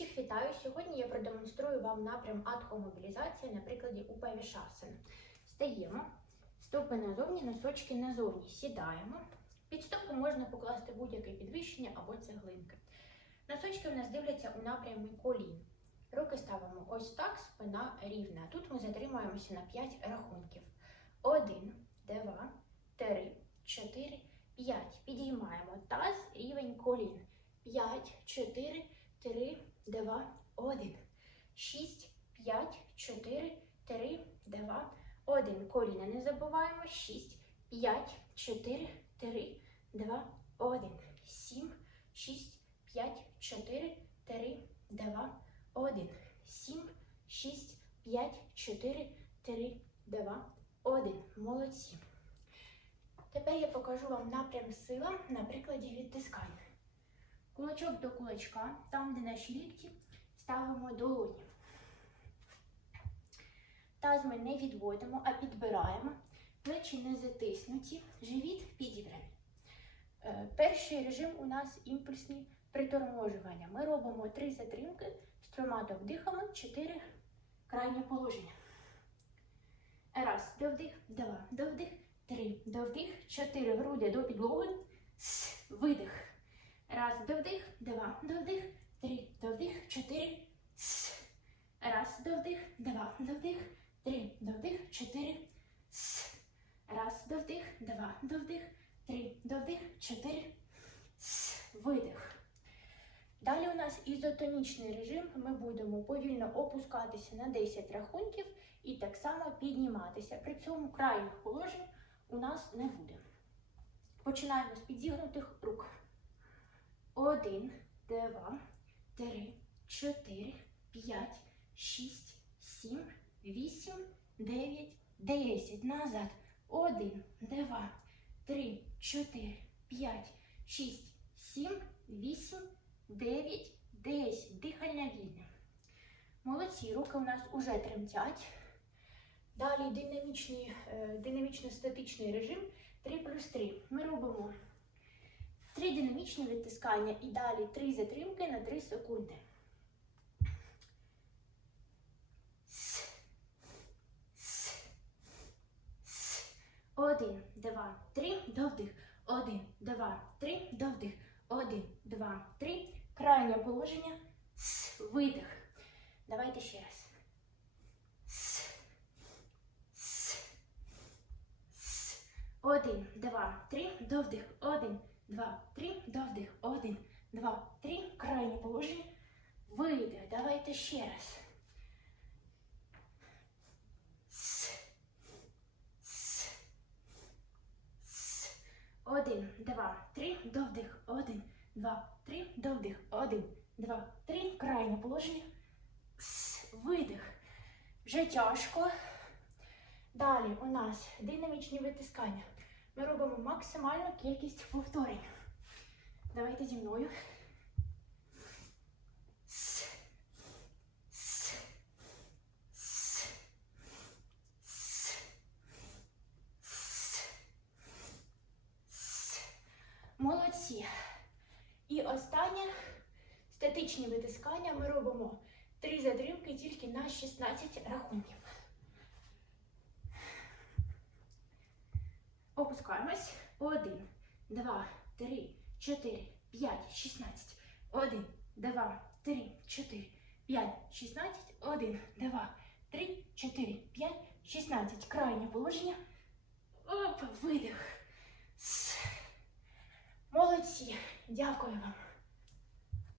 Усіх вітаю! Сьогодні я продемонструю вам напрям адхомобілізації на прикладі Упавішасана. Стаємо, стопи назовні, носочки назовні. Сідаємо. Під стопу можна покласти будь-яке підвищення або цеглинки. Носочки у нас дивляться у напрямі колін. Руки ставимо ось так, спина рівна. Тут ми затримуємося на 5 рахунків. 1, 2, 3, 4, 5. Підіймаємо таз, рівень колін. 5, 4, 3, 2, 1. 6, 5, 4, 3, 2, 1. Коліна не забуваємо. 6, 5, 4, 3, 2, 1. 7, 6, 5, 4, 3, 2, 1. 7, 6, 5, 4, 3, 2, 1. Молодці. Тепер я покажу вам напрям сила на прикладі відтискання. Кулачок до кулачка, там, де наші лікті, ставимо долоні. Таз ми не відводимо, а підбираємо. Плечі не затиснуті, живіт підібраний. Е, Перший режим у нас імпульсні приторможування. Ми робимо три затримки з трьома довдихами, чотири крайні положення. Раз, довдих, два, довдих, три, довдих, чотири груди до підлоги, видих. Довдих, два, довдих, три, довдих, чотири, с. Раз, довдих, два, довдих, три, довдих, чотири, с. Раз, довдих, два, довдих, три, довдих, чотири, с. Видих. Далі у нас ізотонічний режим. Ми будемо повільно опускатися на 10 рахунків і так само підніматися. При цьому крайніх положень у нас не буде. Починаємо з підігнутих рук. Один, два, три, чотири, п'ять, шість, сім, вісім, дев'ять, десять. Назад. Один, два, три, чотири, п'ять, шість, сім, вісім, дев'ять, десять. Дихальна вільна. Молодці, руки у нас уже тремтять. Далі динамічний, е, динамічно-статичний режим 3 плюс 3. Ми робимо Три динамічні відтискання і далі три затримки на 3 секунди. Один, два, три, довдих. Один, два, три, довдих. Один, два, три. Крайнє положення. С. Видих. Давайте ще раз. С. С. С. Один, два, три, довдих. Один, два, три, довдих. Один, два, три. Крайнє положення. Видих. Давайте ще раз. С. С. Один, два, три, довдих. Один, два, три, довдих. Один, два, три. Крайнє положення. С. Видих. Вже тяжко. Далі у нас динамічні витискання. Ми робимо максимальну кількість повторень. Давайте зі мною. Молодці. І останнє статичні витискання ми робимо три затримки тільки на 16 рахунків. Опускаємось. Один, два, три, чотири, п'ять, шістнадцять. Один, два, три, чотири, п'ять, шістнадцять. Один, два, три, чотири, п'ять, шістнадцять. Крайнє положення. Оп, видих. Молодці. Дякую вам.